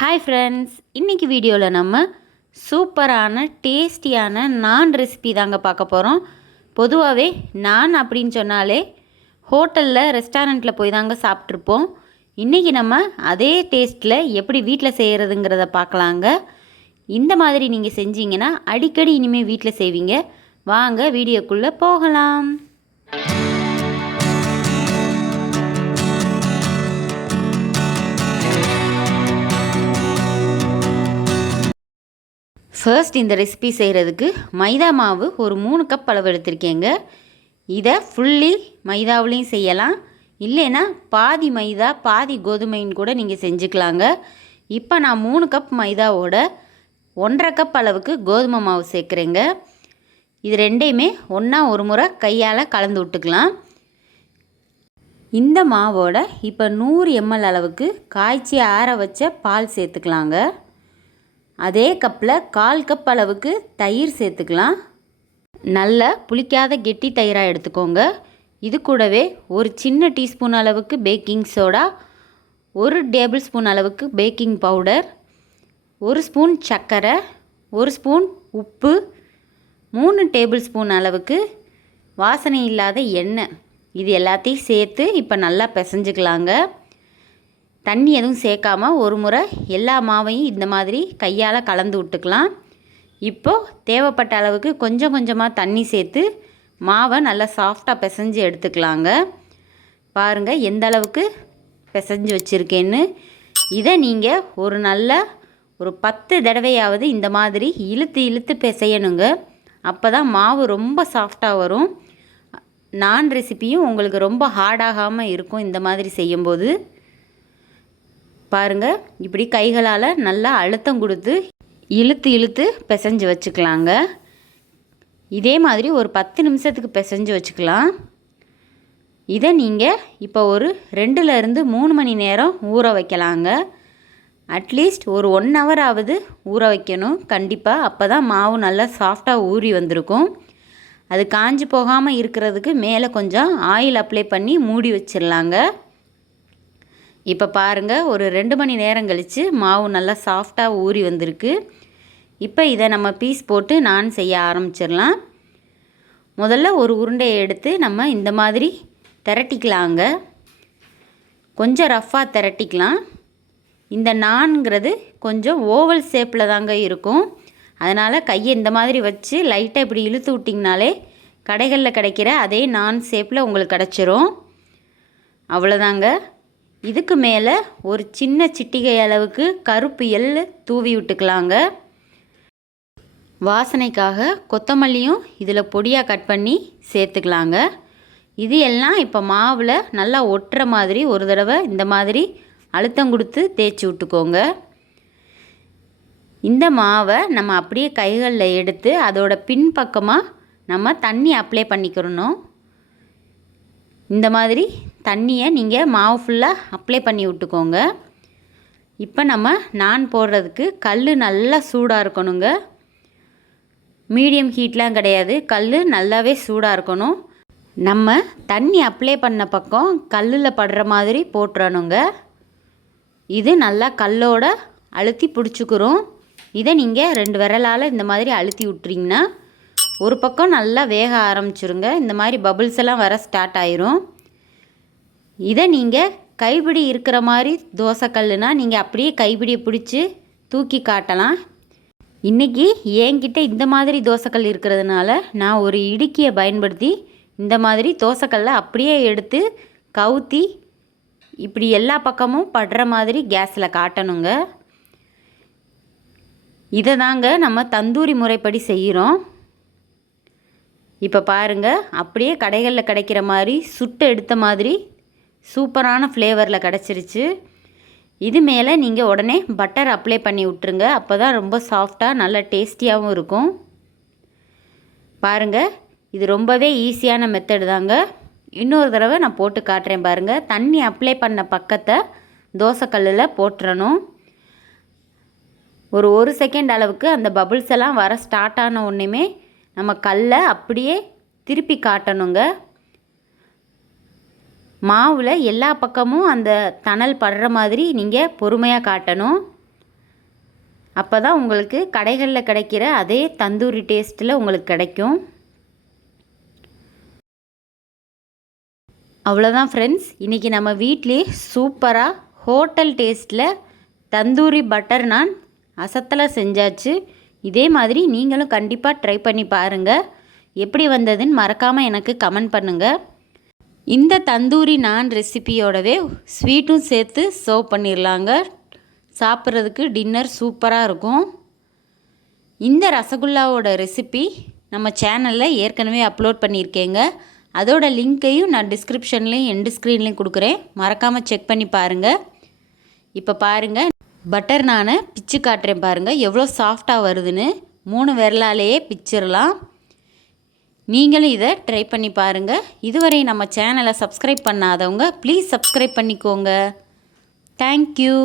Hi friends இன்றைக்கி வீடியோவில் நம்ம சூப்பரான டேஸ்டியான நான் ரெசிபி தாங்க பார்க்க போகிறோம் பொதுவாகவே நான் அப்படின்னு சொன்னாலே ஹோட்டலில் ரெஸ்டாரண்ட்டில் போய் தாங்க சாப்பிட்ருப்போம் இன்றைக்கி நம்ம அதே டேஸ்ட்டில் எப்படி வீட்டில் செய்கிறதுங்கிறத பார்க்கலாங்க. இந்த மாதிரி நீங்கள் செஞ்சீங்கன்னா அடிக்கடி இனிமேல் வீட்டில் செய்வீங்க. வாங்க வீடியோக்குள்ளே போகலாம். ஃபர்ஸ்ட் இந்த ரெசிபி செய்கிறதுக்கு மைதா மாவு ஒரு மூணு கப் அளவு எடுத்திருக்கேங்க. இதை ஃபுல்லி மைதாவிலையும் செய்யலாம். இல்லைன்னா பாதி மைதா பாதி கோதுமைன்னு கூட நீங்கள் செஞ்சுக்கலாங்க. இப்போ நான் மூணு கப் மைதாவோட ஒன்றரை கப் அளவுக்கு கோதுமை மாவு சேர்க்குறேங்க. இது ரெண்டையுமே ஒன்றா ஒரு முறை கையால் கலந்து விட்டுக்கலாம். இந்த மாவோட இப்போ நூறு எம்எல் அளவுக்கு காய்ச்சி ஆற வச்ச பால் சேர்த்துக்கலாங்க. அதே கப்பில் கால் கப் அளவுக்கு தயிர் சேர்த்துக்கலாம். நல்ல புளிக்காத கெட்டி தயிராக எடுத்துக்கோங்க. இது கூடவே ஒரு சின்ன டீஸ்பூன் அளவுக்கு பேக்கிங் சோடா ஒரு டேபிள் ஸ்பூன் அளவுக்கு பேக்கிங் பவுடர் ஒரு ஸ்பூன் சர்க்கரை ஒரு ஸ்பூன் உப்பு மூணு டேபிள் ஸ்பூன் அளவுக்கு வாசனை இல்லாத எண்ணெய். இது எல்லாத்தையும் சேர்த்து இப்போ நல்லா பிசைஞ்சுக்கலாங்க. தண்ணி எதுவும் சேர்க்காம ஒரு முறை எல்லா மாவையும் இந்த மாதிரி கையால் கலந்து விட்டுக்கலாம். இப்போது தேவைப்பட்ட அளவுக்கு கொஞ்சம் கொஞ்சமாக தண்ணி சேர்த்து மாவை நல்லா சாஃப்டாக பிசைஞ்சு எடுத்துக்கலாங்க. பாருங்கள் எந்த அளவுக்கு பிசைஞ்சு வச்சுருக்கேன்னு. இதை நீங்கள் ஒரு நல்ல ஒரு பத்து தடவையாவது இந்த மாதிரி இழுத்து இழுத்து பிசையணுங்க. அப்போ தான் மாவு ரொம்ப சாஃப்டாக வரும். நான் ரெசிப்பியும் உங்களுக்கு ரொம்ப ஹார்டாகாமல் இருக்கும் இந்த மாதிரி செய்யும்போது. பாருங்கள் இப்படி கைகளால் நல்லா அழுத்தம் கொடுத்து இழுத்து இழுத்து பிசைஞ்சு வச்சுக்கலாங்க. இதே மாதிரி ஒரு பத்து நிமிஷத்துக்கு பிசைஞ்சு வச்சுக்கலாம். இதை நீங்கள் இப்போ ஒரு ரெண்டுலேருந்து மூணு மணி நேரம் ஊற வைக்கலாங்க. அட்லீஸ்ட் ஒரு ஒன் ஹவராவது ஊற வைக்கணும். கண்டிப்பாக அப்போ தான் மாவு நல்லா சாஃப்டாக ஊறி வந்திருக்கும். அது காஞ்சி போகாமல் இருக்கிறதுக்கு மேலே கொஞ்சம் ஆயில் அப்ளை பண்ணி மூடி வச்சிடலாங்க. இப்போ பாருங்கள் ஒரு ரெண்டு மணி நேரம் கழித்து மாவு நல்லா சாஃப்டாக ஊறி வந்திருக்கு. இப்போ இதை நம்ம பீஸ் போட்டு நான் செய்ய ஆரம்பிச்சிடலாம். முதல்ல ஒரு உருண்டையை எடுத்து நம்ம இந்த மாதிரி திரட்டிக்கலாங்க. கொஞ்சம் ரஃப்பாக திரட்டிக்கலாம். இந்த நான்கிறது கொஞ்சம் ஓவல் ஷேப்பில் தாங்க இருக்கும். அதனால் கையை இந்த மாதிரி வச்சு லைட்டாக இப்படி இழுத்து விட்டிங்கனாலே கடைகளில் கிடைக்கிற அதே நான் ஷேப்பில் உங்களுக்கு கிடச்சிரும். அவ்வளோதாங்க இதுக்கு மேலே ஒரு சின்ன சிட்டிகை அளவுக்கு கருப்பு எள் தூவி விட்டுக்கலாங்க. வாசனைக்காக கொத்தமல்லியும் இதில் பொடியாக கட் பண்ணி சேர்த்துக்கலாங்க. இது எல்லாம் இப்போ மாவில் நல்லா ஒட்டுற மாதிரி ஒரு தடவை இந்த மாதிரி அழுத்தம் கொடுத்து தேய்ச்சி விட்டுக்கோங்க. இந்த மாவை நம்ம அப்படியே கைகளில் எடுத்து அதோட பின்பக்கமாக நம்ம தண்ணி அப்ளை பண்ணிக்கிறணும். இந்த மாதிரி தண்ணியை நீங்கள் மாவு ஃபுல்லாக அப்ளை பண்ணி விட்டுக்கோங்க. இப்போ நம்ம நான் போடுறதுக்கு கல் நல்லா சூடாக இருக்கணுங்க. மீடியம் ஹீட்லாம் கிடையாது. கல் நல்லாவே சூடாக இருக்கணும். நம்ம தண்ணி அப்ளை பண்ண பக்கம் கல்லில் படுற மாதிரி போட்டுறணுங்க. இது நல்லா கல்லோட அழுத்தி பிடிச்சிக்கிறோம். இதை நீங்கள் ரெண்டு விரலால் இந்த மாதிரி அழுத்தி விட்டுறீங்கன்னா ஒரு பக்கம் நல்லா வேக ஆரம்பிச்சிருங்க. இந்த மாதிரி பபுள்ஸ் எல்லாம் வர ஸ்டார்ட் ஆயிரும். இதை நீங்கள் கைப்பிடி இருக்கிற மாதிரி தோசைக்கல்லுனால் நீங்கள் அப்படியே கைப்பிடியை பிடிச்சி தூக்கி காட்டலாம். இன்றைக்கி என்கிட்ட இந்த மாதிரி தோசைக்கல் இருக்கிறதுனால நான் ஒரு இடுக்கியை பயன்படுத்தி இந்த மாதிரி தோசைக்கல்லை அப்படியே எடுத்து கவுத்தி இப்படி எல்லா பக்கமும் படுற மாதிரி கேஸில் காட்டணுங்க. இதை தாங்க நம்ம தந்தூரி முறைப்படி செய்கிறோம். இப்போ பாருங்கள் அப்படியே கடைகளில் கிடைக்கிற மாதிரி சுட்டு எடுத்த மாதிரி சூப்பரான ஃப்ளேவரில் கிடச்சிருச்சு. இது மேலே நீங்கள் உடனே பட்டர் அப்ளை பண்ணி விட்ருங்க அப்போ தான் ரொம்ப சாஃப்டாக நல்ல டேஸ்டியாகவும் இருக்கும். பாருங்கள் இது ரொம்பவே ஈஸியான மெத்தடு தாங்க. இன்னொரு தடவை நான் போட்டு காட்டுறேன் பாருங்கள் தண்ணி அப்ளை பண்ண பக்கத்தை தோசைக்கல்லில் போட்டுறணும். ஒரு ஒரு செகண்ட் அளவுக்கு அந்த பபுள்ஸ் எல்லாம் வர ஸ்டார்ட் ஆன ஒன்றுமே நம்ம கல்லை அப்படியே திருப்பி காட்டணுங்க. மாவில் எல்லா பக்கமும் அந்த தணல் படுற மாதிரி நீங்கள் பொறுமையாக காட்டணும். அப்போ தான் உங்களுக்கு கடைகளில் கிடைக்கிற அதே தந்தூரி டேஸ்ட்டில் உங்களுக்கு கிடைக்கும். அவ்வளோதான் ஃப்ரெண்ட்ஸ் இன்றைக்கி நம்ம வீட்லேயே சூப்பராக ஹோட்டல் டேஸ்ட்டில் தந்தூரி பட்டர் நான் அசத்தலாக செஞ்சாச்சு. இதே மாதிரி நீங்களும் கண்டிப்பாக ட்ரை பண்ணி பாருங்கள் எப்படி வந்ததுன்னு மறக்காமல் எனக்கு கமெண்ட் பண்ணுங்கள் இந்த தந்தூரி நான் ரெசிபியோடவே ஸ்வீட்டும் சேர்த்து சர்வ் பண்ணிடலாங்க சாப்பிட்றதுக்கு டின்னர் சூப்பராக இருக்கும். இந்த ரசகுல்லாவோட ரெசிபி நம்ம சேனலில் ஏற்கனவே அப்லோட் பண்ணியிருக்கேங்க அதோட லிங்க்கையும் நான் டிஸ்கிரிப்ஷன்லேயும் எண்டு ஸ்க்ரீன்லேயும் கொடுக்குறேன். மறக்காமல் செக் பண்ணி பாருங்கள் இப்போ பாருங்கள் பட்டர் நானை பிச்சு காட்டுறேன் பாருங்கள் எவ்வளோ சாஃப்டாக வருதுன்னு. மூணு விரலாலேயே பிச்சிடலாம் நீங்களும் இதை ட்ரை பண்ணி பாருங்கள் இதுவரை நம்ம சேனலை சப்ஸ்கிரைப் பண்ணாதவங்க ப்ளீஸ் சப்ஸ்கிரைப் பண்ணிக்கோங்க. தேங்க்யூ